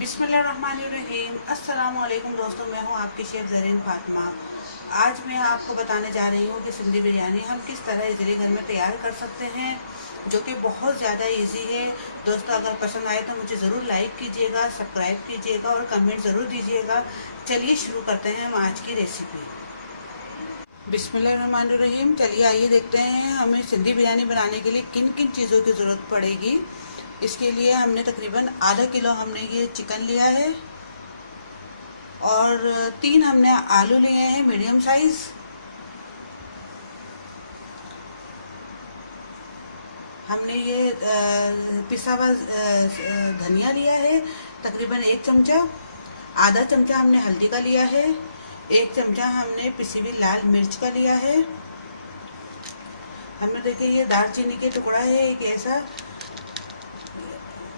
बिस्मिल्लाहिर्रहमानिर्रहीम। अस्सलाम वालेकुम दोस्तों, मैं हूं आपकी शेफ़ ज़रीन फातिमा। आज मैं आपको बताने जा रही हूं कि सिंधी बिरयानी हम किस तरह इजली घर में तैयार कर सकते हैं, जो कि बहुत ज़्यादा इजी है। दोस्तों, अगर पसंद आए तो मुझे ज़रूर लाइक कीजिएगा, सब्सक्राइब कीजिएगा और कमेंट ज़रूर दीजिएगा। चलिए शुरू करते हैं हम आज की रेसिपी। बिस्मिल्लाहिर्रहमानिर्रहीम। चलिए आइए देखते हैं हमें सिंधी बिरयानी बनाने के लिए किन किन चीज़ों की ज़रूरत पड़ेगी। इसके लिए हमने तकरीबन आधा किलो हमने ये चिकन लिया है और 3 हमने आलू लिए हैं मीडियम साइज़। हमने ये पिसा हुआ धनिया लिया है तकरीबन 1 चमचा। आधा चमचा हमने हल्दी का लिया है। 1 चमचा हमने पिसी हुई लाल मिर्च का लिया है। हमने देखिए ये दालचीनी के टुकड़ा है एक ऐसा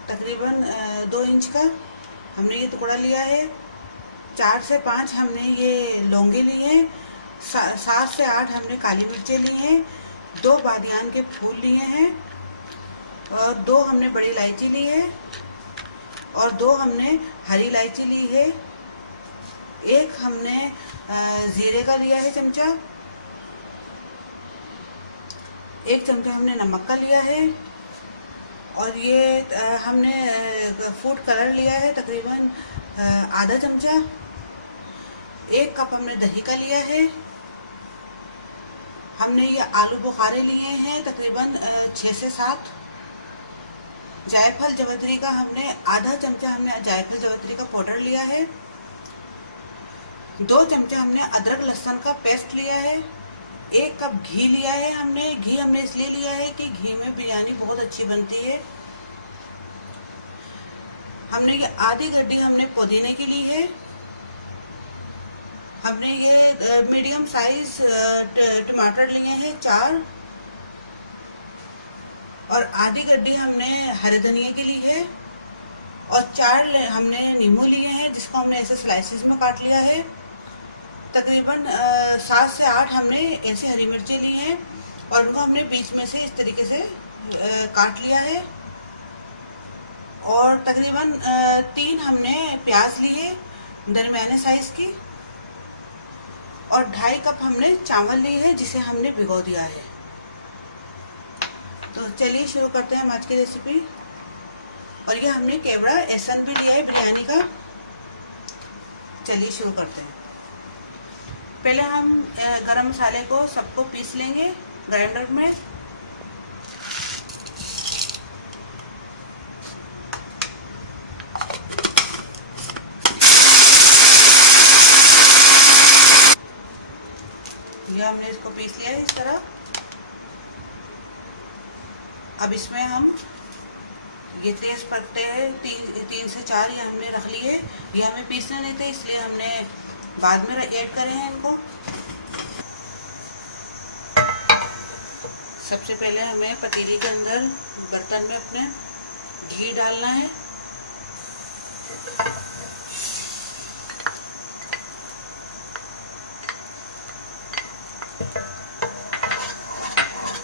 तकरीबन 2 इंच का हमने ये टुकड़ा लिया है। 4 से 5 हमने ये लौंगे लिए हैं। 7 से 8 हमने काली मिर्चें ली हैं। 2 बादियान के फूल लिए हैं और 2 हमने बड़ी इलायची ली है और 2 हमने हरी इलायची ली है। 1 हमने ज़ीरे का लिया है चमचा। 1 चमचा हमने नमक का लिया है और ये हमने फूड कलर लिया है तकरीबन आधा चमचा। 1 कप हमने दही का लिया है। हमने ये आलू बुखारे लिए हैं तकरीबन 6 से 7। जायफल जवतरी का हमने आधा चमचा हमने जायफल जवतरी का पाउडर लिया है। 2 चमचा हमने अदरक लहसुन का पेस्ट लिया है। 1 कप घी लिया है हमने। घी हमने इसलिए लिया है कि घी में बिरयानी बहुत अच्छी बनती है। हमने ये आधी गड्डी हमने पुदीने की ली है। हमने ये मीडियम साइज टमाटर लिए हैं 4 और आधी गड्डी हमने हरे धनिया की ली है और 4 हमने नींबू लिए हैं जिसको हमने ऐसे स्लाइसिस में काट लिया है। तकरीबन 7 से 8 हमने ऐसी हरी मिर्चें ली हैं और उनको हमने बीच में से इस तरीके से काट लिया है और तकरीबन 3 हमने प्याज लिए दरमियाने साइज की और 2.5 कप हमने चावल लिए हैं जिसे हमने भिगो दिया है। तो चलिए शुरू करते हैं हम आज की रेसिपी। और ये हमने केवड़ा एसन भी लिया है बिरयानी का। चलिए शुरू करते हैं। पहले हम गरम मसाले को सबको पीस लेंगे ग्राइंडर में। ये हमने इसको पीस लिया है इस तरह। अब इसमें हम ये तेज पत्ते हैं 3 से 4 ये हमने रख लिए। ये हमें पीसने नहीं थे इसलिए हमने बाद में ऐड करे हैं इनको। सबसे पहले हमें पतीली के अंदर बर्तन में अपने घी डालना है।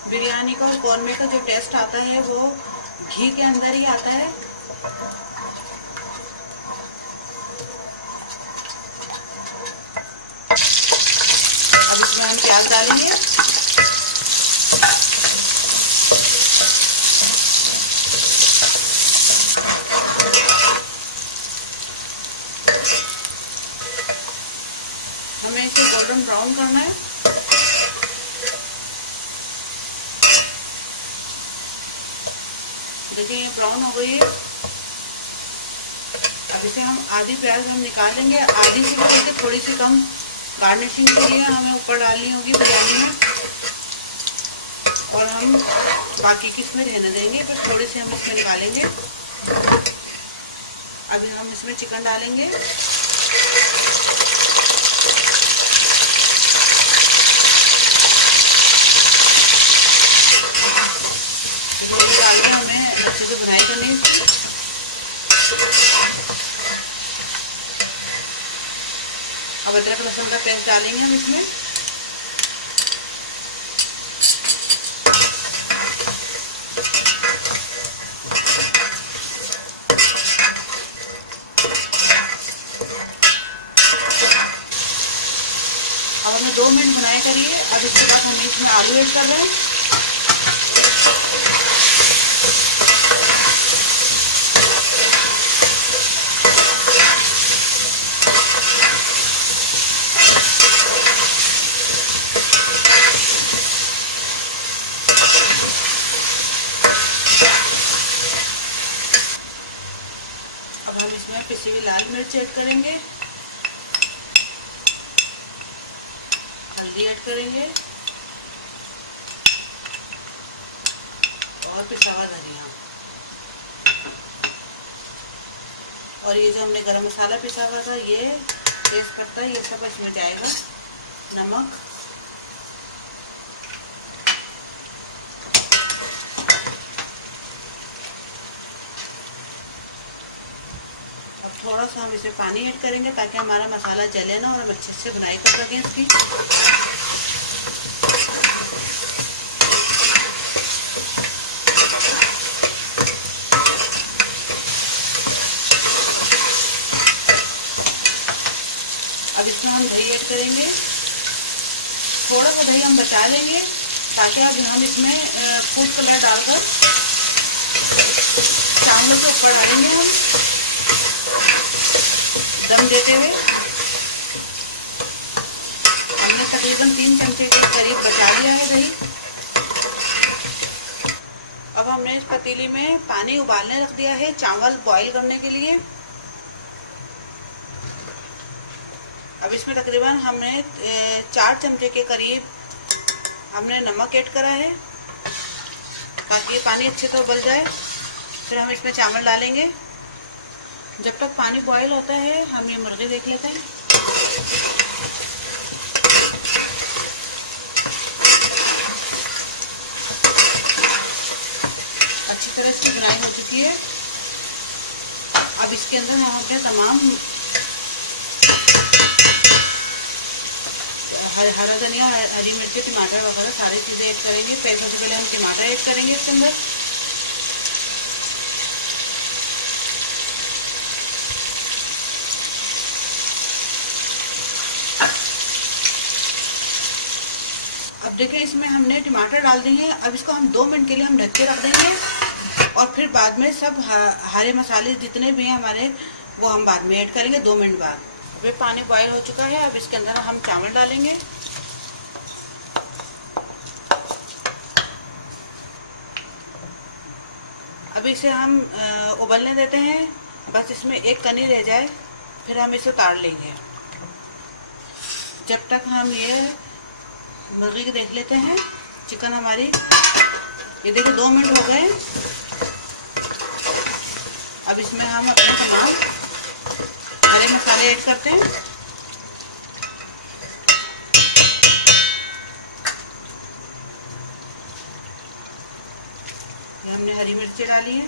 बिरयानी का और कौरमे का जो टेस्ट आता है वो घी के अंदर ही आता है। अब इसमें हम प्याज डालेंगे। हमें इसे गोल्डन ब्राउन करना है। देखिए ये ब्राउन हो गई है। अब इसे हम आधी प्याज हम निकाल लेंगे। आधी से भी थोड़ी सी कम गार्निशिंग के लिए हमें ऊपर डालनी होगी बिरयानी में और हम बाकी की इसमें रहने देंगे। बस थोड़ी सी हम इसमें निकालेंगे। अभी हम इसमें चिकन डालेंगे। हमें अच्छे से बुनाई करनी है इसकी। अब अदरक लहसुन का पेस्ट डालेंगे हम इसमें। 2 मिनट भुनाई करिए। अब इसके बाद हम इसमें आलू ऐड कर रहे हैं। अब हम इसमें पिसी हुई लाल मिर्च ऐड करेंगे, हल्दी ऐड करेंगे और पिसा हुआ धनिया, और ये जो हमने गरम मसाला पिसा हुआ था, ये तेजपत्ता, ये सब इसमें जाएगा। नमक, थोड़ा सा हम इसमें पानी ऐड करेंगे ताकि हमारा मसाला जले ना और हम अच्छे से भुनाई कर सकें इसकी। अब इसमें हम दही ऐड करेंगे, थोड़ा सा दही हम बचा लेंगे ताकि अब हम इसमें फूड कलर डालकर चावलों के ऊपर डालेंगे हम दम देते हुए। हमने तकरीबन 3 चमचे के करीब बचा लिया है दही। अब हमने इस पतीली में पानी उबालने रख दिया है चावल बॉईल करने के लिए। अब इसमें तकरीबन हमने 4 चमचे के करीब हमने नमक ऐड करा है ताकि ये पानी अच्छे से उबल जाए। फिर हम इसमें चावल डालेंगे। जब तक पानी बॉईल होता है हम ये मुर्गी देख लेते हैं। अच्छी तरह इसकी भुनाई हो चुकी है। अब इसके अंदर हम अपने तमाम हरा धनिया, हरी मिर्ची, टमाटर वगैरह सारी चीज़ें ऐड करेंगे। सबसे पहले हम टमाटर ऐड करेंगे इसके अंदर। अब देखिए इसमें हमने टमाटर डाल दिए हैं। अब इसको हम 2 मिनट के लिए हम ढक के रख देंगे और फिर बाद में सब हरे मसाले जितने भी हैं हमारे वो हम बाद में ऐड करेंगे 2 मिनट बाद। अभी पानी बॉयल हो चुका है। अब इसके अंदर हम चावल डालेंगे। अभी इसे हम उबलने देते हैं, बस इसमें एक कनी रह जाए फिर हम इसे उतार लेंगे। जब तक हम ये मुर्गी की देख लेते हैं चिकन हमारी। ये देखिए 2 मिनट हो गए। अब इसमें हम अपने तमाम हरे मसाले ऐड करते हैं। ये हमने हरी मिर्ची डाली है,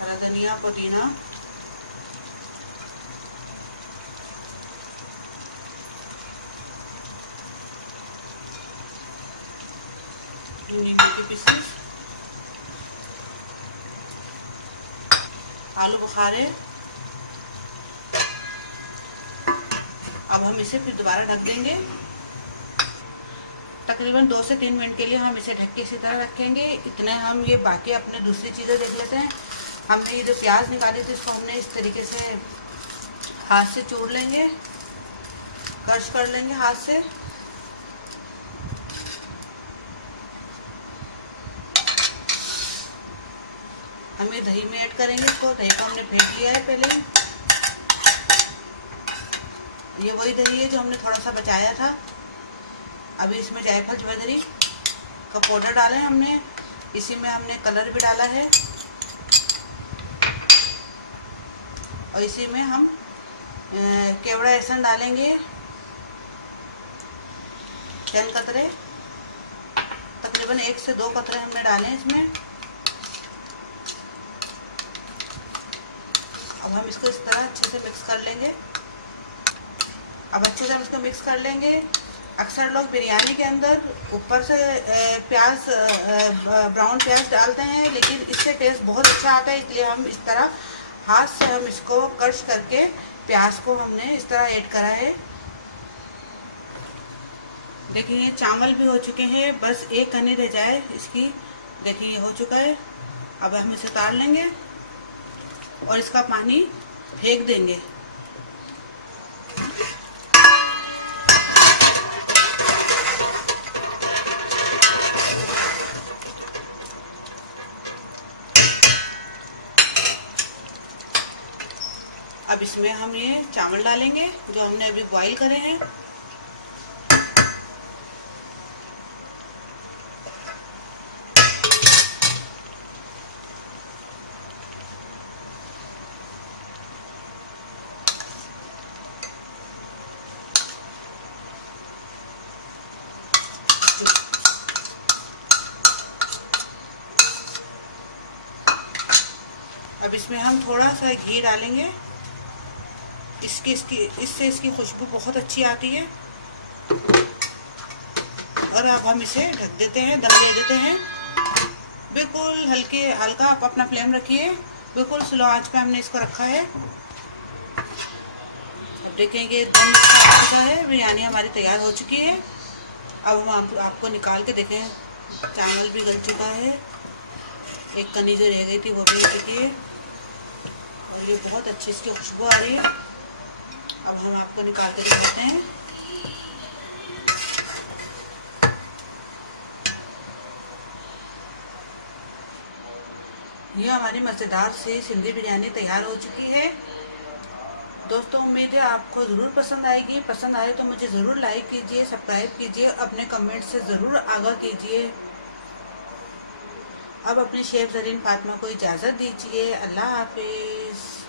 हरा धनिया, पुदीना, नींबू की पीसेस, आलू बुखारे। अब हम इसे फिर दोबारा ढक देंगे। तकरीबन 2 से 3 मिनट के लिए हम इसे ढक के इसी तरह रखेंगे। इतने हम ये बाकी अपने दूसरी चीज़ें देख लेते हैं। हमने ये जो प्याज निकाली थी इसको हमने इस तरीके से हाथ से चूर लेंगे, क्रश कर लेंगे हाथ से। हम ये दही में ऐड करेंगे इसको। दही को हमने फेंट लिया है पहले। ये वही दही है जो हमने थोड़ा सा बचाया था। अभी इसमें जायफल ज्वेलरी का पाउडर डाला है हमने। इसी में हमने कलर भी डाला है और इसी में हम केवड़ा एहसन डालेंगे 10 कतरे, तकरीबन 1 से 2 कतरे हमने डाले हैं इसमें। अब हम इसको इस तरह अच्छे से मिक्स कर लेंगे। अब अच्छे से हम इसको मिक्स कर लेंगे। अक्सर लोग बिरयानी के अंदर ऊपर से प्याज, ब्राउन प्याज डालते हैं, लेकिन इससे टेस्ट बहुत अच्छा आता है, इसलिए हम इस तरह हाथ से हम इसको क्रश करके प्याज को हमने इस तरह ऐड करा है। देखिए ये चावल भी हो चुके हैं, बस एक कनी रह जाए इसकी। देखिए ये हो चुका है। अब हम इसे उतार लेंगे और इसका पानी फेंक देंगे। अब इसमें हम ये चावल डालेंगे जो हमने अभी बॉईल करे हैं। अब इसमें हम थोड़ा सा घी डालेंगे। इससे इसकी खुशबू बहुत अच्छी आती है। और अब हम इसे ढक देते हैं, दम दे देते हैं। बिल्कुल हल्का आप अपना फ्लेम रखिए, बिल्कुल स्लो आंच पे हमने इसको रखा है। अब देखेंगे दम आ चुका है, बिरयानी हमारी तैयार हो चुकी है। अब हम आपको निकाल के देखें, चावल भी गल चुका है, एक कनी जो रह गई थी वो भी हो चुकी है और ये बहुत अच्छी इसकी खुशबू आ रही है। अब हम आपको निकाल के दिखाते हैं। ये हमारी मज़ेदार सी सिंधी बिरयानी तैयार हो चुकी है। दोस्तों उम्मीद है आपको ज़रूर पसंद आएगी। पसंद आए तो मुझे ज़रूर लाइक कीजिए, सब्सक्राइब कीजिए, अपने कमेंट से ज़रूर आगाह कीजिए। अब अपनी शेफ ज़रीन फातिमा को इजाज़त दीजिए। अल्लाह हाफिज़।